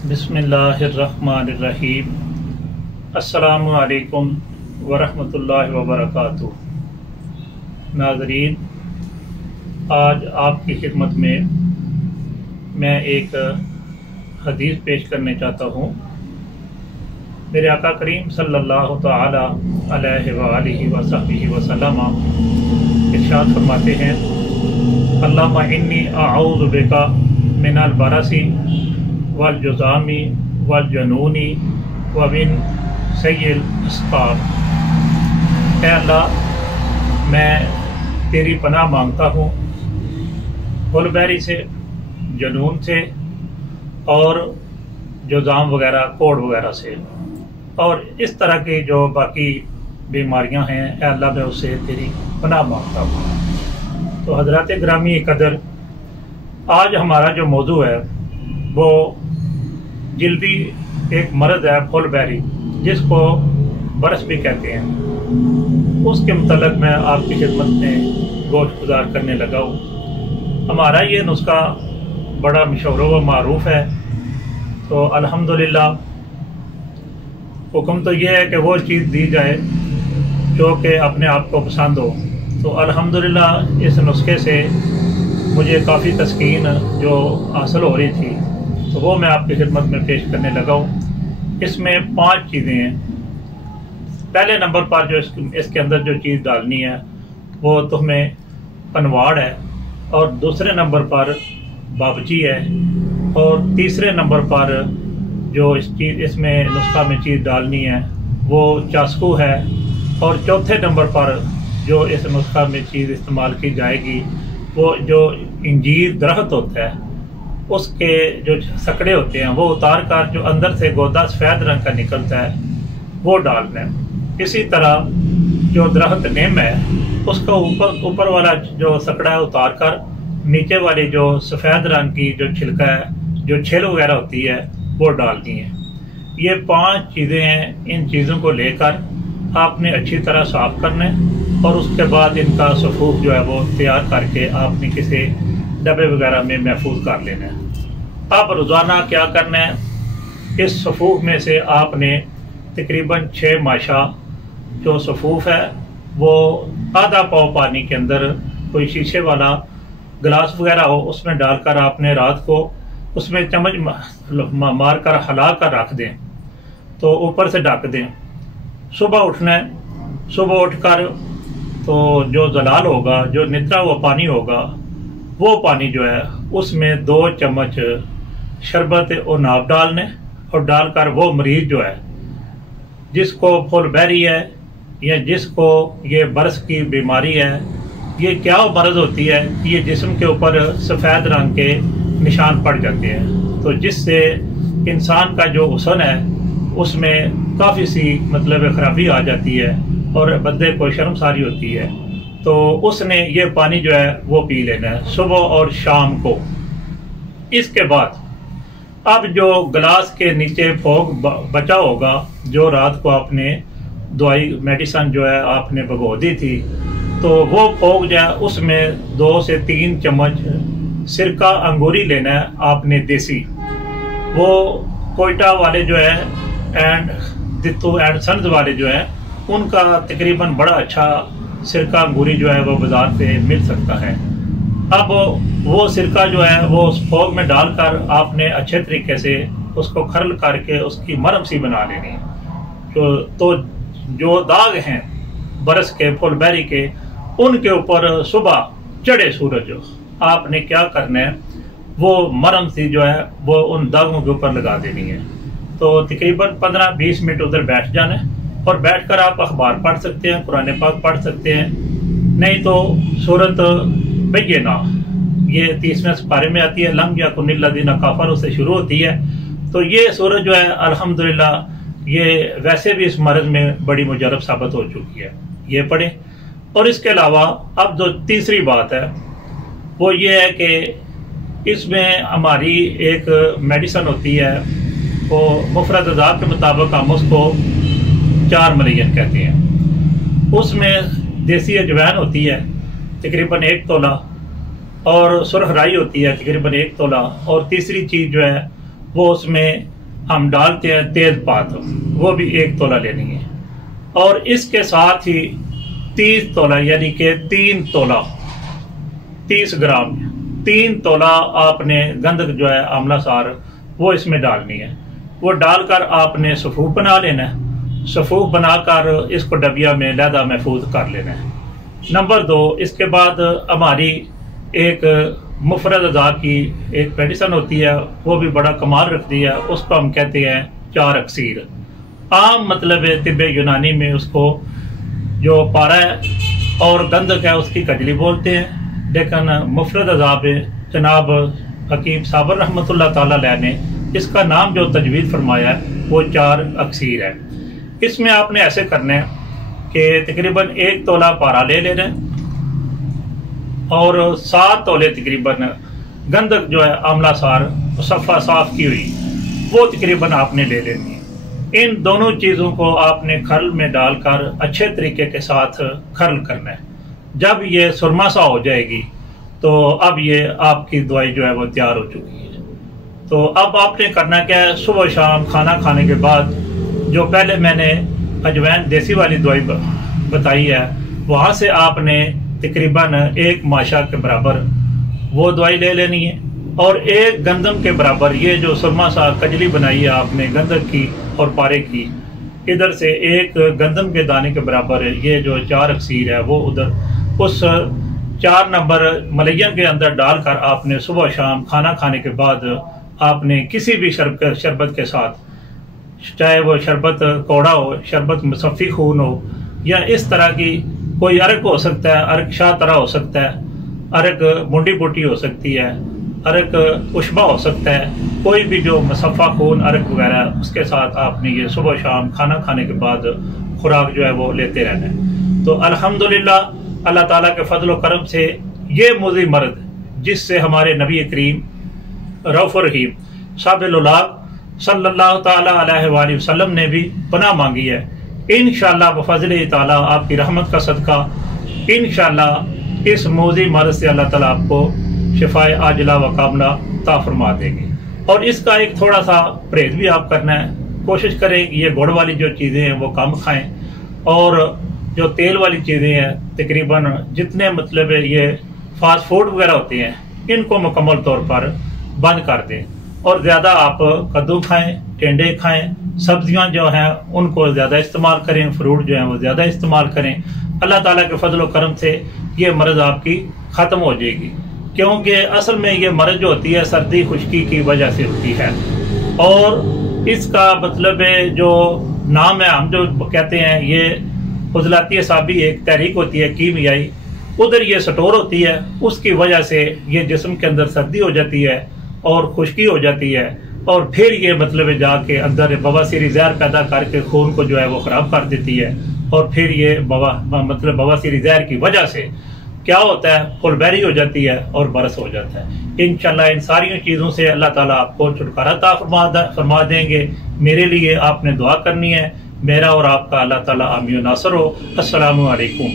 बिस्मिल्लाहिर्रहमानिर्रहीम। अस्सलामु अलैकुम वरहमतुल्लाहि वबरकातुहू। नाज़रीन, आज आपकी खिदमत में मैं एक हदीस पेश करने चाहता हूँ। मेरे आका करीम सल्लल्लाहु तआला अलैहि वआलिहि वसहबिहि वसल्लम इरशाद फरमाते हैं, अल्लाहुम्मा इन्नी अऊज़ु बिका मिनल बरसी वल जुज़ामी वल जुनूनी व मिन सय्यिल अस्क़ाम। ऐ अल्लाह, मैं तेरी पनाह मांगता हूँ गुलबैरी से, जुनून से और जुज़ाम वगैरह, कोढ़ वगैरह से, और इस तरह की जो बाकी बीमारियां हैं, ऐ अल्लाह मैं उससे तेरी पनाह मांगता हूँ। तो हज़रात ग्रामी कदर, आज हमारा जो मौजू है वो जल्दी एक मर्ज़ है फुलबैरी, जिसको बरस भी कहते हैं। उसके मुतल्लिक़ मैं आपकी खिदमत में गोश्त गुजार करने लगा हूँ। हमारा ये नुस्खा बड़ा मशहूर व मारूफ है। तो अल्हम्दुलिल्लाह, हुक्म तो ये है कि वो चीज़ दी जाए जो कि अपने आप को पसंद हो। तो अल्हम्दुलिल्लाह इस नुस्खे से मुझे काफ़ी तस्कीन जो हासिल हो रही थी, तो वो मैं आपकी खिदमत में पेश करने लगा हूँ। इसमें 5 चीज़ें हैं। पहले नंबर पर जो इसके अंदर जो चीज़ डालनी है वो तुम्हें पनवाड़ है, और दूसरे नंबर पर बाबची है, और तीसरे नंबर पर जो इसमें नुस्खा में चीज़ डालनी है वो चास्कू है, और चौथे नंबर पर जो इस नुस्खा में चीज़ इस्तेमाल की जाएगी वो जो इंजीर दरख्त होता है उसके जो सकड़े होते हैं वो उतार कर जो अंदर से गोदा सफ़ेद रंग का निकलता है वो डालना है। इसी तरह जो दरख्त नीम है उसका ऊपर वाला जो सकड़ा है उतार कर नीचे वाली जो सफ़ेद रंग की जो छिलका है, जो छिल वगैरह होती है, वो डालनी है। ये 5 चीज़ें हैं। इन चीज़ों को लेकर आपने अच्छी तरह साफ करना है, और उसके बाद इनका सफूफ जो है वो तैयार करके आपने किसी डब्बे वगैरह में महफूज कर लेना है। आप रोज़ाना क्या करना है, इस सफूफ में से आपने तकरीबन 6 माशा जो सफूफ है वो आधा पाव पानी के अंदर कोई शीशे वाला गिलास वगैरह हो उसमें डालकर आपने रात को उसमें चम्मच मार कर हिला कर रख दें, तो ऊपर से ढक दें। सुबह उठना है, सुबह उठकर तो जो जलाल होगा, जो नितरा हुआ पानी होगा, वो पानी जो है उसमें 2 चम्मच शरबत और नाप डालने, और डालकर वो मरीज जो है जिसको फुलबैरी है या जिसको ये बरस की बीमारी है, ये क्या मर्ज़ होती है, ये जिस्म के ऊपर सफ़ेद रंग के निशान पड़ जाते हैं, तो जिससे इंसान का जो हुस्न है उसमें काफ़ी सी मतलब खराबी आ जाती है और बंदे को शर्मसारी होती है। तो उसने ये पानी जो है वो पी लेना है सुबह और शाम को। इसके बाद अब जो गिलास के नीचे फोग बचा होगा, जो रात को आपने दवाई मेडिसिन जो है आपने भगो दी थी, तो वो फोग जो है उसमें 2 से 3 चम्मच सिरका अंगूरी लेना है आपने देसी। वो कोयटा वाले जो है एंड दित्तू एंड सन्स वाले जो है उनका तकरीबन बड़ा अच्छा सिरका अंगूरी जो है वो बाजार से मिल सकता है। अब वो सिरका जो है वो उस फोग में डालकर आपने अच्छे तरीके से उसको खरल करके उसकी मरम सी बना लेनी है। तो जो दाग हैं बरस के, फुलबैरी के, उनके ऊपर सुबह चढ़े सूरज आपने क्या करना है, वो मरम सी जो है वो उन दागों के ऊपर लगा देनी है। तो तकरीबन 15-20 मिनट उधर बैठ जाना है, और बैठकर आप अखबार पढ़ सकते हैं, कुरान पाक पढ़ सकते हैं, नहीं तो सूरत बय्यिना, ये 30वें सिपारे में आती है, लम यकुनिल्लज़ीना कफ़रू से शुरू होती है। तो ये सूरत जो है अल्हम्दुलिल्लाह ये वैसे भी इस मर्ज़ में बड़ी मुजरब साबित हो चुकी है, ये पढ़ें। और इसके अलावा अब जो तीसरी बात है वो ये है कि इसमें हमारी एक मेडिसिन होती है, वो मुफरद अज़ाब के मुताबिक हम उसको 4 मलयन कहते हैं। उसमें देसी अजवैन होती है तकरीबन 1 तोला, और सुरख राई होती है तकरीबन 1 तोला, और तीसरी चीज़ जो है वो उसमें हम डालते हैं तेज पात, वो भी 1 तोला लेनी है। और इसके साथ ही 30 तोला यानी कि 3 तोला 30 ग्राम 3 तोला आपने गंधक जो है आंवला सार वो इसमें डालनी है। वो डालकर आपने सफूफ बना लेना है। सफूफ बनाकर इसको डबिया में लहदा महफूज कर लेना है। नंबर 2, इसके बाद हमारी एक मुफरद अज़ा की एक मेडिसन होती है, वो भी बड़ा कमाल रखती है। उसको हम कहते हैं 4 अक्सीर। आम मतलब है तिब्बे यूनानी में उसको जो पारा है और गंधक है उसकी कजली बोलते हैं, लेकिन मुफरद अज़ा पे जनाब हकीम साबर रहमतुल्लाह ताला अलैह ने इसका नाम जो तजवीज़ फरमाया है वो 4 अक्सीर है। इसमें आपने ऐसे करना है कि तकरीबन 1 तोला पारा ले लेना है और 7 तोले तकरीबन गंधक जो है आंवला सार सफ़ा साफ की हुई वो तकरीबन आपने ले लेनी है। इन दोनों चीज़ों को आपने खरल में डालकर अच्छे तरीके के साथ खरल करना है। जब ये सुरमा सा हो जाएगी तो अब ये आपकी दवाई जो है वो तैयार हो चुकी है। तो अब आपने करना क्या है, सुबह शाम खाना खाने के बाद जो पहले मैंने अजवैन देसी वाली दवाई बताई है वहाँ से आपने तकरीबन 1 माशा के बराबर वो दवाई ले लेनी है और 1 गंदम के बराबर ये जो सुरमा सा कजली बनाई है आपने गंधक की और पारे की, इधर से 1 गंदम के दाने के बराबर ये जो 4 अक्सीर है वो उधर उस 4 नंबर मलैयन के अंदर डालकर आपने सुबह शाम खाना खाने के बाद आपने किसी भी शरबत के साथ, चाहे वो शरबत कौड़ा हो, शरबत मुसफ़ी खून हो, या इस तरह की कोई अर्क हो सकता है, अर्क शाह तरह हो सकता है, अर्क मुंडी बूटी हो सकती है, अर्क उशबा हो सकता है, कोई भी जो मुसफ़ा खून अर्क वगैरह उसके साथ आपने ये सुबह शाम खाना खाने के बाद खुराक जो है वो लेते रहना है। तो अल्हम्दुलिल्लाह अल्लाह ताला के फजल व करम से ये मुज़ी मर्द जिससे हमारे नबी करीम रऊफ़ुर रहीम साहिबुल सल्लल्लाहु ताला अलैहि वसल्लम ने भी पनाह मांगी है, इंशाअल्लाह बफज़ल ताला आपकी रहमत का सदका इंशाअल्लाह इस मौज़ी मर्ज़ से अल्लाह ताला आपको शिफाए आजिला व कामला ता फरमा देंगे। और इसका एक थोड़ा सा परहेज भी आप करना है, कोशिश करें कि ये गुड़ वाली जो चीज़ें हैं वो कम खाएं और जो तेल वाली चीज़ें हैं तकरीबन जितने मतलब ये फास्ट फूड वगैरह होते हैं इनको मुकम्मल तौर पर बंद कर दें और ज़्यादा आप कद्दू खाएं, टेंडे खाएं, सब्जियां जो हैं उनको ज़्यादा इस्तेमाल करें, फ्रूट जो हैं वो ज़्यादा इस्तेमाल करें। अल्लाह ताला के फजल व करम से ये मर्ज़ आपकी ख़त्म हो जाएगी, क्योंकि असल में ये मर्ज़ जो होती है सर्दी खुश्की की वजह से होती है। और इसका मतलब जो नाम है हम जो कहते हैं ये उज़लाती असाबी एक तहरीक होती है कीमियाई, उधर ये स्टोर होती है, उसकी वजह से ये जिस्म के अंदर सर्दी हो जाती है और खुश्की हो जाती है और फिर ये मतलब जाके अंदर बवासीर ज़हर पैदा करके खून को जो है वो ख़राब कर देती है और फिर ये बवासीर ज़हर की वजह से क्या होता है फुलबेरी हो जाती है और बरस हो जाता है। इंशाल्लाह इन सारी चीज़ों से अल्लाह ताला आपको छुटकारा ता फरमा देंगे। मेरे लिए आपने दुआ करनी है। मेरा और आपका अल्लाह ताला आमीन नासर हो। अस्सलामु अलैकुम।